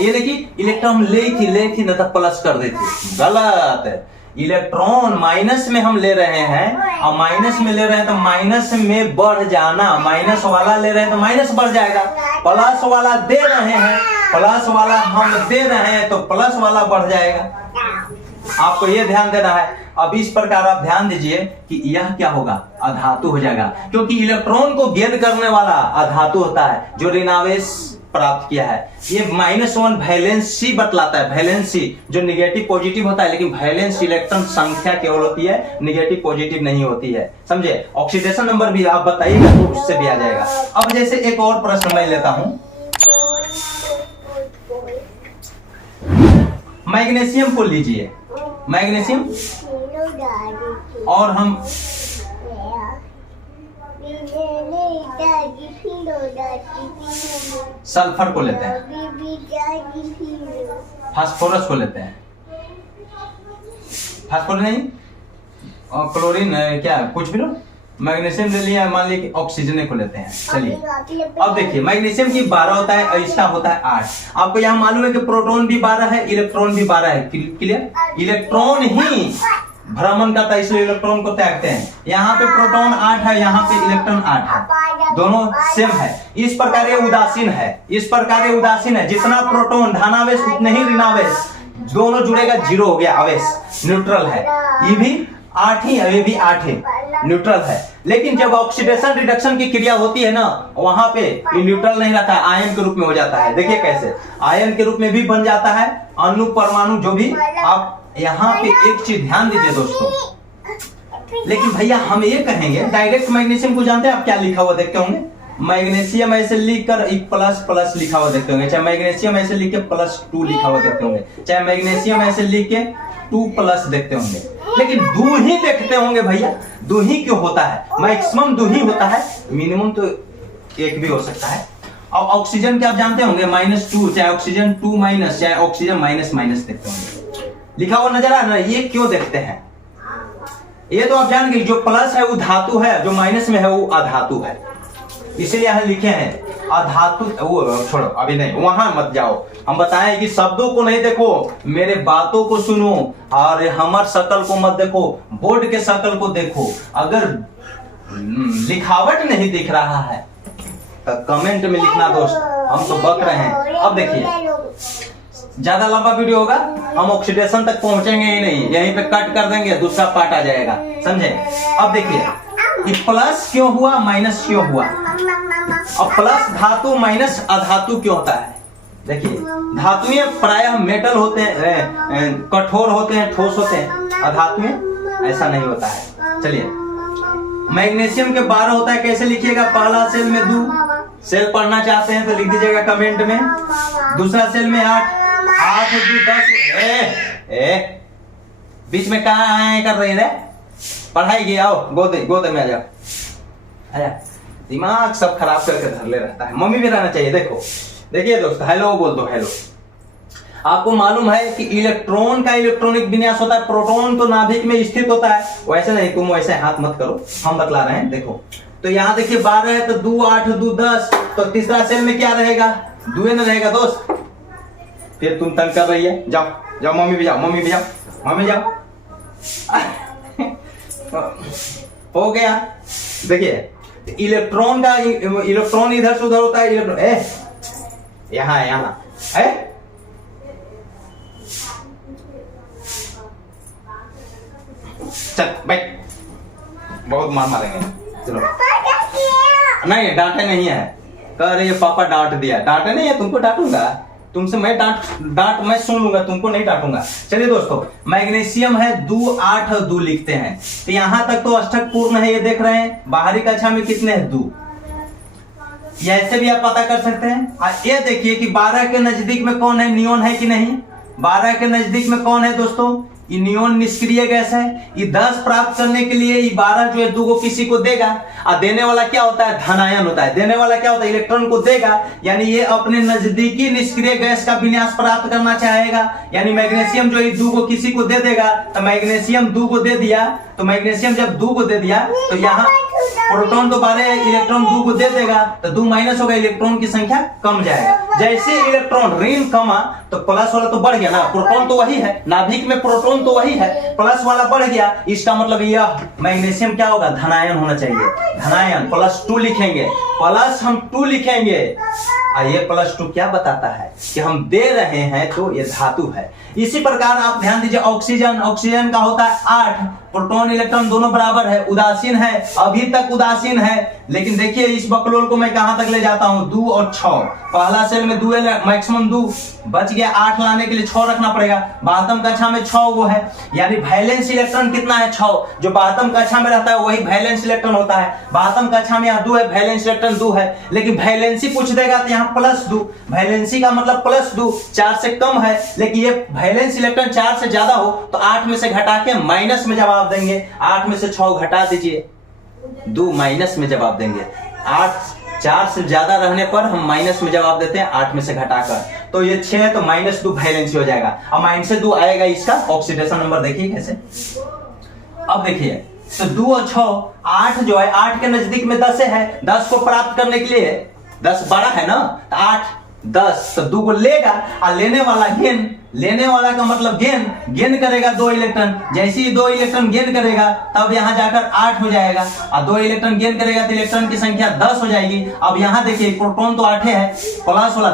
ये देखिए इलेक्ट्रॉन ले थी ना, तो प्लस कर देती, गलत है। इलेक्ट्रॉन माइनस में हम ले रहे हैं, और माइनस में ले रहे हैं तो माइनस में बढ़ जाना, माइनस वाला ले रहे हैं तो माइनस बढ़ जाएगा, प्लस वाला दे रहे हैं, प्लस वाला हम दे रहे हैं तो प्लस वाला बढ़ जाएगा। आपको यह ध्यान देना है। अब इस प्रकार आप ध्यान दीजिए कि यह क्या होगा? अधातु हो जाएगा, क्योंकि इलेक्ट्रॉन को गेन करने वाला अधातु होता है, जो ऋणावेश प्राप्त किया है। ये -1 वैलेंसी बतलाता है, वैलेंसी जो निगेटिव पॉजिटिव होता है, लेकिन वैलेंस इलेक्ट्रॉन संख्या केवल होती है, निगेटिव पॉजिटिव नहीं होती है, समझे। ऑक्सीडेशन नंबर भी आप बताइएगा तो उससे भी आ जाएगा। अब जैसे एक और प्रश्न मैं लेता हूं, मैग्नीशियम को लीजिए, मैग्नीशियम, और हम सल्फर को लेते हैं, फास्फोरस को लेते हैं, फास्फोरस नहीं, क्लोरीन क्या कुछ भी लो, मैग्नीशियम ले लिया, मान लीजिए ऑक्सीजन को लेते हैं। चलिए अब देखिए, मैग्नीशियम की 12 होता है और इसका होता है 8। आपको यहाँ मालूम है कि प्रोटॉन भी 12 है, इलेक्ट्रॉन भी 12 है, क्लियर। इलेक्ट्रॉन ही भ्रमण करता है, इसलिए इलेक्ट्रॉन को त्यागते हैं। यहाँ पे प्रोटॉन 8 है, यहाँ पे इलेक्ट्रॉन 8 है, दोनों सेम है। इस प्रकार ये उदासीन है, इस प्रकार ये उदासीन है। जितना प्रोटॉन धनावेश उतने ही ऋणावेश, दोनों जुड़ेगा 0 हो गया आवेश, न्यूट्रल है। ये भी 8 ही है, ये भी 8 है, न्यूट्रल है। लेकिन जब ऑक्सीडेशन रिडक्शन की क्रिया होती है ना, वहां पे ये न्यूट्रल नहीं रहता है, आयन के रूप में हो जाता है। देखिए कैसे आयन के रूप में भी बन जाता है, अणु परमाणु जो भी। आप यहाँ पे एक चीज ध्यान दीजिए दोस्तों, लेकिन भैया हम ये कहेंगे, डायरेक्ट मैग्नीशियम को जानते हैं आप क्या लिखा हुआ देखते होंगे, मैग्नीशियम ऐसे लिखकर प्लस प्लस लिखा हुआ देखते होंगे, चाहे मैग्नीशियम ऐसे लिख के +2 लिखा हुआ देखते होंगे, चाहे मैग्नीशियम ऐसे लिख के 2+ देखते होंगे। लेकिन दो ही देखते होंगे भैया, दो ही क्यों होता है? मैक्सिमम दो ही होता है, मिनिमम तो एक भी हो सकता है। और ऑक्सीजन के आप जानते होंगे -2, चाहे ऑक्सीजन 2-, चाहे ऑक्सीजन -- देखते होंगे, लिखा हुआ नजर आ रहा है। ये क्यों देखते हैं? ये तो आप जान गए, जो प्लस है वो धातु है, जो माइनस में है वो अधातु है, इसीलिए यहां लिखे हैं अधातु। वो छोड़ो, अभी नहीं, वहां मत जाओ। हम बताएं कि शब्दों को नहीं देखो, मेरे बातों को सुनो, और हमार शकल को मत देखो, बोर्ड के शकल को देखो। अगर लिखावट नहीं दिख रहा है तो कमेंट में लिखना दोस्त, हम तो बक रहे हैं। अब देखिए, ज्यादा लंबा वीडियो होगा, हम ऑक्सीडेशन तक पहुंचेंगे ही नहीं, यहीं पे कट कर देंगे, दूसरा पार्ट आ जाएगा, समझे। अब देखिए, ये प्लस क्यों हुआ, माइनस क्यों हुआ? अब प्लस धातु, माइनस अधातु क्यों होता है? देखिए, धातुएं प्रायः मेटल होते हैं, कठोर होते हैं, ठोस होते हैं, अधातुएं ऐसा नहीं होता है। चलिए, मैग्नीशियम के 12 होता है, कैसे लिखिएगा? पहला सेल में 2, सेल पढ़ना चाहते हैं तो लिख दीजिएगा कमेंट में। दूसरा सेल में 8, 8 2 10। बीच में कहाँ कर रही है पढ़ाई की? आओ गोदे में आ जाओ, आया। दिमाग सब खराब करके धर ले रहता है, मम्मी भी रहना चाहिए। देखो देखिए दोस्त, हेलो बोल दो, हेलो। आपको मालूम है कि इलेक्ट्रॉन का इलेक्ट्रॉनिक विन्यास होता है, प्रोटॉन तो नाभिक में स्थित होता है। वैसे नहीं, तुम वैसे हाथ मत करो, हम बतला रहे हैं। देखो तो यहाँ देखिए 12 है तो 2 8 2 10, तो तीसरा सेल में क्या रहेगा? 2 न रहेगा दोस्त। फिर तुम तंग कर रही है, जाओ जाओ, मम्मी भी जाओ, मम्मी भी जाओ, मम्मी जाओ। हो गया। देखिए, इलेक्ट्रॉन का इलेक्ट्रॉन इधर से उधर होता है, इलेक्ट्रॉन यहाँ है। चल बैठ, बहुत मार मारेंगे। चलो, नहीं डांटे नहीं है, कह रही है पापा डांट दिया। डांटे नहीं है, तुमको डांटूंगा, तुमसे मैं डांट मैं सुन लूंगा, तुमको नहीं डांटूंगा। चलिए दोस्तों, मैग्नीशियम है 2 8 2 लिखते हैं, तो यहां तक तो अष्टक पूर्ण है, ये देख रहे हैं। बाहरी कक्षा में कितने हैं? 2। ऐसे भी आप पता कर सकते हैं। ये देखिए कि 12 के नजदीक में कौन है? नियोन है कि नहीं? 12 के नजदीक में कौन है दोस्तों? ये नियोन निष्क्रिय गैस है। ये 10 प्राप्त करने के लिए ये 12 जो है 2 को किसी को देगा, और देने वाला क्या होता है? धनायन होता है। देने वाला क्या होता है? इलेक्ट्रॉन को देगा, यानी ये अपने नजदीकी निष्क्रिय गैस का विन्यास प्राप्त करना चाहेगा। यानी मैग्नीशियम जो है 2 को किसी को दे देगा, तो मैग्नीशियम 2 को दे दिया, तो मैग्नीशियम जब 2 को दे दिया तो यहाँ प्रोटॉन तो 12 है, इलेक्ट्रॉन 2 को दे देगा, तो 2 माइनस होगा, इलेक्ट्रॉन की संख्या कम जाएगा। जैसे इलेक्ट्रॉन ऋण कमा तो प्लस वाला तो बढ़ गया ना, प्रोटॉन तो वही है, नाभिक में प्रोटॉन तो वही है, प्लस वाला बढ़ गया, इसका मतलब यह मैग्नीशियम क्या होगा? धनायन होना चाहिए। धनायन +2 लिखेंगे, प्लस हम 2 लिखेंगे। ये +2 क्या बताता है? कि हम दे रहे हैं तो ये धातु है। इसी प्रकार आप ध्यान दीजिए, ऑक्सीजन का होता है 8, प्रोटॉन इलेक्ट्रॉन दोनों बराबर है, उदासीन है, अभी तक उदासीन है। लेकिन देखिए इस बकलोल को मैं कहां तक ले जाता हूं, 2 और 6। पहला सेल में 2 है, मैक्सिमम 2 बच गया, 8 लाने के लिए 6 रखना पड़ेगा। 12वीं कक्षा में 6 वो है, यानी वैलेंस इलेक्ट्रॉन कितना है, 6। जो 12वीं कक्षा में रहता है वही वैलेंस इलेक्ट्रॉन होता है। 12वीं कक्षा में यहाँ 2 है, वैलेंस इलेक्ट्रॉन 2 है। लेकिन वैलेंसी पूछ देगा तो यहाँ +2, वैलेंसी का मतलब +2, 4 से कम है। लेकिन ये वैलेंस इलेक्ट्रॉन 4 से ज्यादा हो तो 8 में से घटा के माइनस में जवाब देंगे। 8 में से 6 घटा दीजिए, 2 माइनस में जवाब देंगे। 8 4 से ज्यादा रहने पर हम माइनस में जवाब देते हैं, 8 में से घटाकर। तो ये 6 है तो -2 वैलेंसी हो जाएगा। अब -2 आएगा इसका ऑक्सीडेशन नंबर, देखिए कैसे। अब देखिए तो 2 और 6, 8 जो है 8 के नजदीक में 10 है। 10 को प्राप्त करने के लिए 10 बड़ा है ना, तो 8 10 तो 2 को लेगा और लेने वाला गेन, लेने वाला का मतलब गेन करेगा 2 इलेक्ट्रॉन। जैसे ही 2 इलेक्ट्रॉन गेन करेगा तब यहां जाकर 8 हो जाएगा, और 2 इलेक्ट्रॉन गेन करेगा तो इलेक्ट्रॉन की संख्या 10 हो जाएगी। अब यहां देखिए प्रोटॉन तो 8 है, प्लस वाला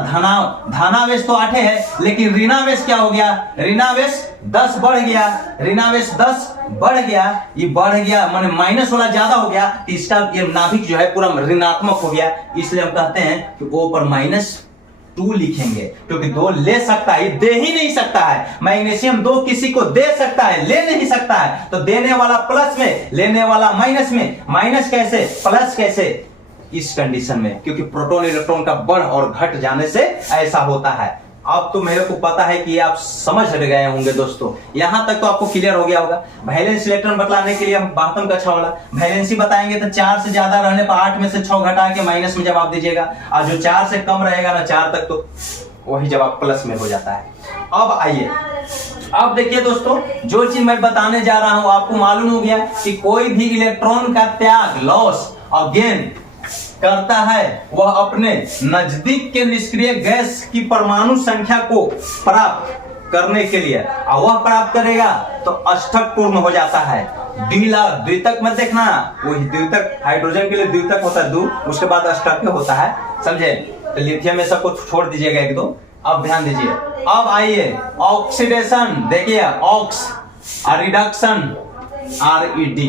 धनावेश तो 8 है, लेकिन ऋणावेश क्या हो गया, ऋणावेश 10 बढ़ गया, ऋणावेश 10 बढ़ गया, ये बढ़ गया माने माइनस वाला ज्यादा हो गया, इसका ये नाभिक जो है पूरा ऋणात्मक हो गया। इसलिए हम कहते हैं कि O पर -2 लिखेंगे, क्योंकि 2 ले सकता है, दे ही नहीं सकता है। मैग्नीशियम 2 किसी को दे सकता है, ले नहीं सकता है। तो देने वाला प्लस में, लेने वाला माइनस में, माइनस कैसे प्लस कैसे, इस कंडीशन में, क्योंकि प्रोटॉन इलेक्ट्रॉन का बढ़ और घट जाने से ऐसा होता है। अब तो मेरे को पता है कि आप समझ गए होंगे दोस्तों, यहां तक तो आपको क्लियर हो गया होगा। वैलेंस इलेक्ट्रॉन बतलाने के लिए हम 12वीं कक्षा वाला वैलेंसी बताएंगे तो 4 से ज्यादा रहने पर 8 में से 6 घटा के माइनस में जवाब दीजिएगा, और जो 4 से कम रहेगा ना 4 तक, तो वही जवाब प्लस में हो जाता है। अब आइए, अब देखिए दोस्तों, जो चीज मैं बताने जा रहा हूं आपको मालूम हो गया कि कोई भी इलेक्ट्रॉन का त्याग, लॉस और गेन करता है, वह अपने नजदीक के निष्क्रिय गैस की परमाणु संख्या को प्राप्त करने के लिए, और वह प्राप्त करेगा तो अष्टक पूर्ण हो जाता है। द्वितक मत देखना, वही द्वितक हाइड्रोजन के लिए द्वितक होता है 2, उसके बाद अष्टक होता है, समझे। तो लिथियम में सबको छोड़ दीजिएगा 1 2। अब ध्यान दीजिए, अब आइए ऑक्सीडेशन, देखिए ऑक्स और रिडक्शन RED,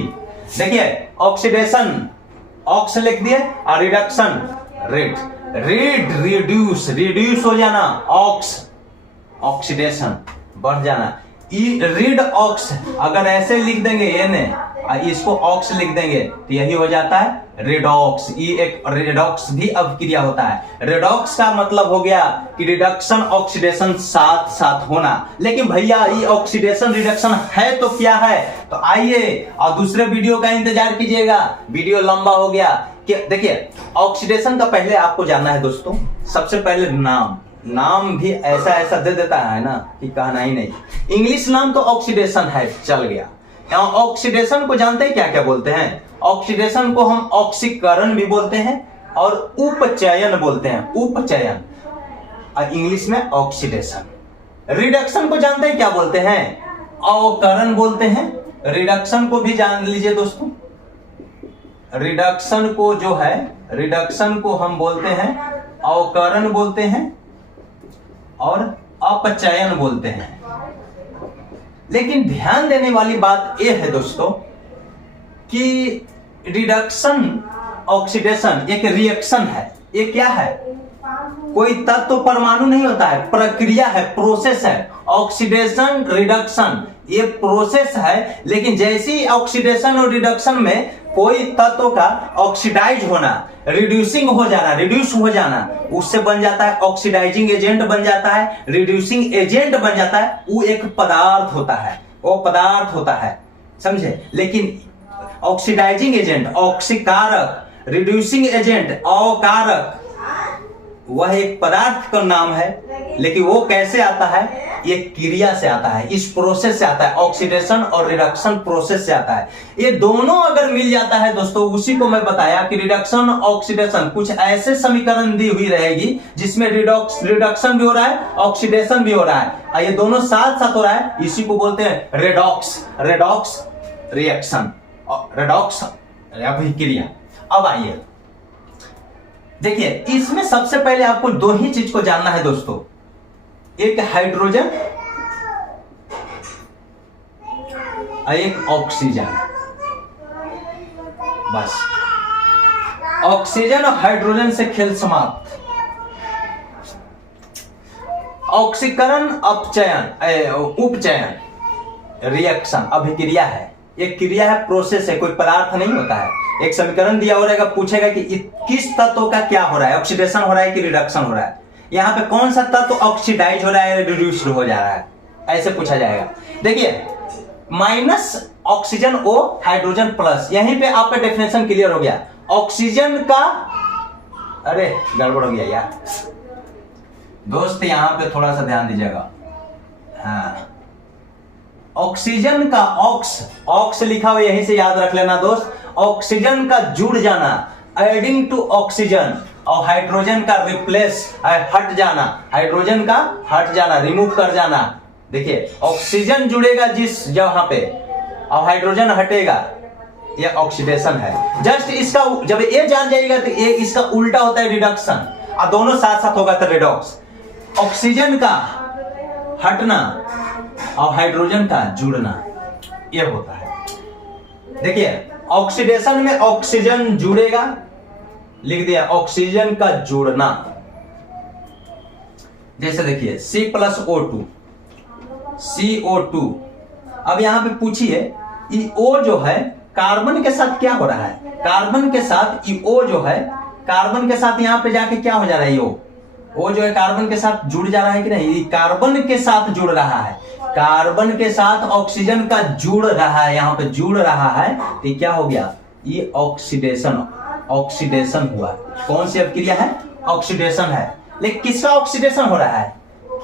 देखिए ऑक्सीडेशन ऑक्स लिख दिए और रिडक्शन रिड्यूस हो जाना, ऑक्स ऑक्सीडेशन बढ़ जाना, रीड ऑक्स अगर ऐसे लिख देंगे इसको ऑक्स लिख देंगे तो यही हो जाता है रेडॉक्स। ये एक रेडॉक्स भी अभिक्रिया होता है। रेडॉक्स का मतलब हो गया कि रिडक्शन ऑक्सीडेशन साथ साथ होना। लेकिन भैया ये ऑक्सीडेशन रिडक्शन है तो क्या है, तो आइए और दूसरे वीडियो का इंतजार कीजिएगा, वीडियो लंबा हो गया। देखिए ऑक्सीडेशन का पहले आपको जानना है दोस्तों, सबसे पहले नाम भी ऐसा दे देता है ना कि कहना ही नहीं। इंग्लिश नाम तो ऑक्सीडेशन है, चल गया। ऑक्सीडेशन को जानते हैं क्या क्या बोलते हैं, ऑक्सीडेशन को हम ऑक्सीकरण भी बोलते हैं और उपचयन बोलते हैं, उपचयन, और इंग्लिश में ऑक्सीडेशन। रिडक्शन को जानते हैं क्या बोलते हैं, अवकरण बोलते हैं। रिडक्शन को भी जान लीजिए दोस्तों, रिडक्शन को जो है, रिडक्शन को हम बोलते हैं अवकरण बोलते हैं और अपचयन बोलते हैं। लेकिन ध्यान देने वाली बात यह है दोस्तों कि रिडक्शन ऑक्सीडेशन एक रिएक्शन है। ये क्या है, कोई तत्व परमाणु नहीं होता है, प्रक्रिया है, प्रोसेस है। ऑक्सीडेशन रिडक्शन ये प्रोसेस है, लेकिन जैसी ऑक्सीडेशन और रिडक्शन में कोई तत्व का ऑक्सीडाइज होना, रिड्यूसिंग हो जाना, रिड्यूस हो जाना, उससे बन जाता है ऑक्सीडाइजिंग एजेंट बन जाता है, रिड्यूसिंग एजेंट बन जाता है, वो एक पदार्थ होता है, वो पदार्थ होता है, समझे। लेकिन ऑक्सीडाइजिंग एजेंट ऑक्सीकारक, रिड्यूसिंग एजेंट अवकारक, वह एक पदार्थ का नाम है। लेकिन वो कैसे आता है, ये क्रिया से आता है, इस प्रोसेस से आता है, ऑक्सीडेशन और रिडक्शन प्रोसेस से आता है। ये दोनों अगर मिल जाता है दोस्तों, उसी को मैं बताया कि रिडक्शन ऑक्सीडेशन कुछ ऐसे समीकरण दी हुई रहेगी जिसमें रिडक्शन भी हो रहा है, ऑक्सीडेशन भी हो रहा है, ये दोनों साथ साथ हो रहा है, इसी को बोलते हैं रेडॉक्स, रेडॉक्स रिएक्शन, रेडॉक्स अभिक्रिया। अब आइए देखिए, इसमें सबसे पहले आपको 2 ही चीज को जानना है दोस्तों, एक हाइड्रोजन एक ऑक्सीजन। बस ऑक्सीजन और हाइड्रोजन से खेल समाप्त। ऑक्सीकरण अपचयन उपचयन रिएक्शन अभिक्रिया है, एक क्रिया है, प्रोसेस है, कोई पदार्थ नहीं होता है। एक समीकरण दिया हो रहेगा, पूछेगा कि किस तत्व का क्या हो रहा है, ऑक्सीडेशन हो रहा है कि रिडक्शन हो रहा है, यहाँ पे कौन सा तत्व ऑक्सीडाइज हो रहा है, रिड्यूस्ड हो जा रहा है, ऐसे पूछा जाएगा। देखिए minus oxygen O hydrogen plus, यहीं पे आपका डेफिनेशन क्लियर हो गया। ऑक्सीजन का, अरे गड़बड़ हो गया यार दोस्त, यहां पे थोड़ा सा ध्यान दीजिएगा। हाँ, ऑक्सीजन का ऑक्स लिखा हुआ यहीं से याद रख लेना दोस्त। ऑक्सीजन का जुड़ जाना, एडिंग टू ऑक्सीजन, और हाइड्रोजन का रिप्लेस हट जाना, हाइड्रोजन का हट जाना, रिमूव कर जाना। देखिए ऑक्सीजन जुड़ेगा जिस जगह पे और हाइड्रोजन हटेगा, यह ऑक्सीडेशन है। जस्ट इसका जब ये जान जाएगा तो ये इसका उल्टा होता है रिडक्शन, और दोनों साथ साथ होगा तो रिडॉक्स। ऑक्सीजन का हटना और हाइड्रोजन का जुड़ना, यह होता है। देखिए ऑक्सीडेशन में ऑक्सीजन जुड़ेगा, लिख दिया ऑक्सीजन का जुड़ना। जैसे देखिए C+O2 CO2। अब यहां पे पूछिए O जो है कार्बन के साथ क्या हो रहा है, कार्बन के साथ O जो है, कार्बन के साथ यहां पे जाके क्या हो जा रहा है, O जो है कार्बन के साथ जुड़ जा रहा है कि नहीं, कार्बन के साथ जुड़ रहा है, कार्बन के साथ ऑक्सीजन का जुड़ रहा है, यहां पे जुड़ रहा है, तो क्या हो गया, ये ऑक्सीडेशन हुआ। कौन सी अभिक्रिया है, ऑक्सीडेशन है। लेकिन किसका ऑक्सीडेशन हो रहा है,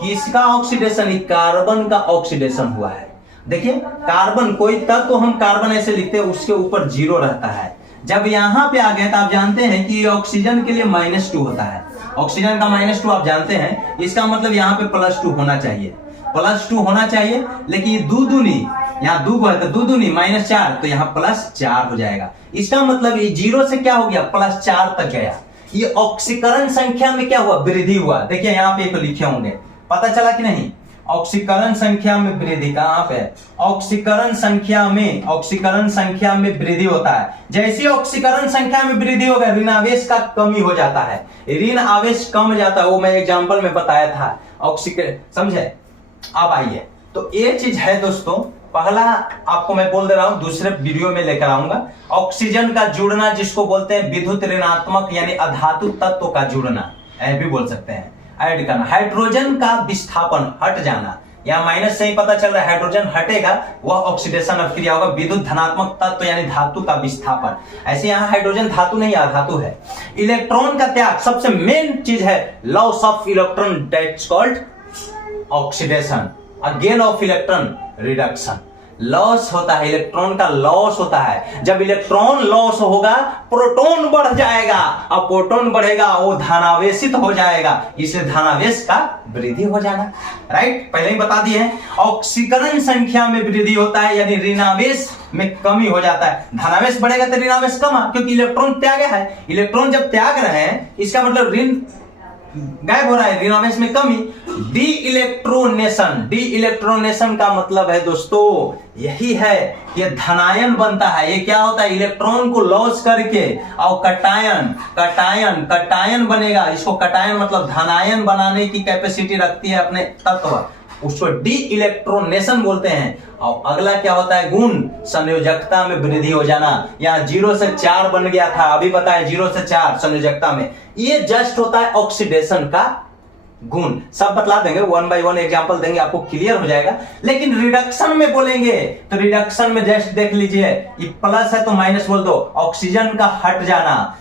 किसका ऑक्सीडेशन, कार्बन का ऑक्सीडेशन हुआ है। देखिए कार्बन, कोई तत्व तो हम कार्बन ऐसे लिखते हैं, उसके ऊपर 0 रहता है। जब यहां पे आ गया तो आप जानते हैं कि ऑक्सीजन के लिए -2 होता है, ऑक्सीजन का -2 आप जानते हैं, इसका मतलब यहाँ पे +2 होना चाहिए, +2 होना चाहिए। लेकिन ये दूनी, यहाँ 2 है तो दूनी -4, तो यहाँ +4 हो जाएगा। इसका मतलब ये 0 से क्या हो गया, +4 तक गया। ये ऑक्सीकरण संख्या में क्या हुआ, वृद्धि हुआ। देखिए यहाँ पे लिखे होंगे, पता चला कि नहीं, ऑक्सीकरण संख्या में वृद्धि कहां पे, ऑक्सीकरण संख्या में वृद्धि होता है। जैसे ऑक्सीकरण संख्या में वृद्धि होगा, ऋण आवेश का कमी हो जाता है, ऋण आवेश कम जाता है, वो मैं एग्जांपल में बताया था ऑक्सीकरण, समझे। अब आइए, तो ये चीज है दोस्तों, पहला आपको मैं बोल दे रहा हूं, दूसरे वीडियो में लेकर आऊंगा। ऑक्सीजन का जुड़ना जिसको बोलते हैं विद्युत ऋणात्मक यानी अधातु तत्व का जुड़ना, ऐसे भी बोल सकते हैं, ऐड करना। हाइड्रोजन का विस्थापन, हट जाना, यहाँ माइनस से ही पता चल रहा है हाइड्रोजन हटेगा, वह ऑक्सीडेशन अभिक्रिया होगा। विद्युत धनात्मक तत्व यानी धातु का विस्थापन, ऐसे यहाँ हाइड्रोजन धातु नहीं, अधातु है। इलेक्ट्रॉन का त्याग, सबसे मेन चीज है, loss of electron, that's called oxidation. Gain of electron, reduction. Loss होता है, इलेक्ट्रॉन का लॉस होता है। जब इलेक्ट्रॉन लॉस होगा, प्रोटॉन बढ़ जाएगा, और प्रोटॉन बढ़ेगा वो धनावेशित हो जाएगा, इसलिए धनावेश का वृद्धि हो जाना, राइट, पहले ही बता दिए हैं। ऑक्सीकरण संख्या में वृद्धि होता है, यानी ऋणावेश में कमी हो जाता है। धनावेश बढ़ेगा तो ऋणावेश कम, क्योंकि इलेक्ट्रॉन त्याग है। इलेक्ट्रॉन जब त्याग रहे हैं, इसका मतलब ऋण गायब हो रहा है, ऋणावेश में कमी। डी इलेक्ट्रोनेशन का मतलब है दोस्तों यही है, ये धनायन बनता है। ये क्या होता है, इलेक्ट्रॉन को लॉस करके और कटायन बनेगा। इसको कटायन मतलब धनायन बनाने की कैपेसिटी रखती है अपने तत्व, उसको डी इलेक्ट्रोनेशन बोलते हैं। और अगला क्या होता है, गुण, संयोजकता में वृद्धि हो जाना। यहाँ 0 से 4 बन गया था, अभी बताया 0 से 4 संयोजकता में, ये जस्ट होता है ऑक्सीडेशन का गुण। सब बतला देंगे, 1 by 1 एग्जांपल देंगे, आपको क्लियर हो जाएगा। लेकिन रिडक्शन में बोलेंगे तो रिडक्शन में जस्ट देख लीजिए, ये प्लस है तो माइनस बोल दो, ऑक्सीजन का हट जाना।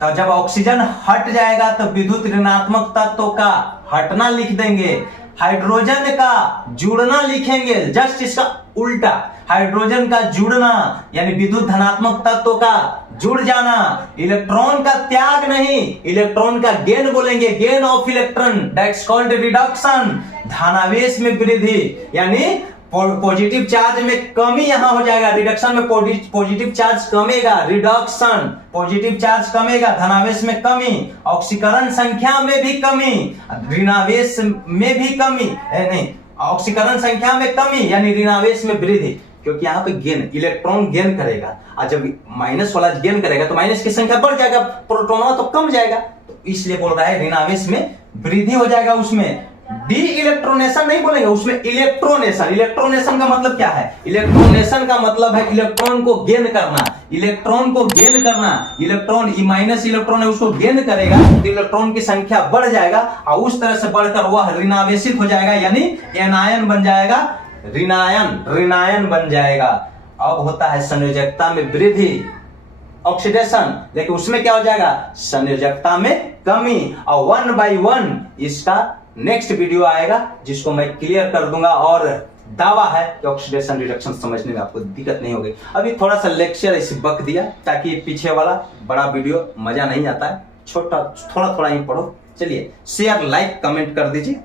तो जब ऑक्सीजन हट जाएगा तो विद्युत ऋणात्मक तत्व का हटना लिख देंगे, हाइड्रोजन का जुड़ना लिखेंगे, जस्ट इसका उल्टा, हाइड्रोजन का जुड़ना यानी विद्युत धनात्मक तत्व का जुड़ जाना। इलेक्ट्रॉन का त्याग नहीं, इलेक्ट्रॉन का गेन बोलेंगे, gain of electron, that's called reduction. धनावेश में वृद्धि यानी पॉजिटिव चार्ज में कमी यहां हो जाएगा, रिडक्शन में पॉजिटिव चार्ज कमेगा, रिडक्शन, पॉजिटिव चार्ज कमेगा, धनावेश में कमी, ऑक्सीकरण संख्या में भी कमी, ऋणावेश में भी कमी, नहीं, ऑक्सीकरण संख्या में कमी यानी ऋणावेश में वृद्धि। क्योंकि यहाँ पे गेन, इलेक्ट्रॉन गेन करेगा, और जब माइनस वाला गेन करेगा तो माइनस की संख्या बढ़ जाएगा, प्रोटॉन तो कम जाएगा, तो इसलिए बोल रहा है ऋणावेश में वृद्धि हो जाएगा। उसमें डी इलेक्ट्रोनेशन नहीं बोलेंगे, उसमें इलेक्ट्रोनेशन। इलेक्ट्रोनेशन का मतलब क्या है? इलेक्ट्रोनेशन का मतलब है इलेक्ट्रॉन को गेन करना, इलेक्ट्रॉन को गेन करना। इलेक्ट्रॉन माइनस इलेक्ट्रॉन है उसको गेन करेगा तो इलेक्ट्रॉन की संख्या बढ़ जाएगा, और उस तरह से बढ़कर वह ऋणावेशित हो जाएगा, यानी एनायन बन जाएगा, ऋणायन बन जाएगा। अब होता है संयोजकता में वृद्धि, ऑक्सीडेशन, लेकिन उसमें क्या हो जाएगा? संयोजकता में कमी। और 1 by 1 इसका नेक्स्ट वीडियो आएगा जिसको मैं क्लियर कर दूंगा, और दावा है कि ऑक्सीडेशन रिडक्शन समझने में आपको दिक्कत नहीं होगी। अभी थोड़ा सा लेक्चर इसे बक दिया ताकि पीछे वाला बड़ा वीडियो मजा नहीं आता है, छोटा थोड़ा थोड़ा ही पढ़ो। चलिए शेयर लाइक कमेंट कर दीजिए।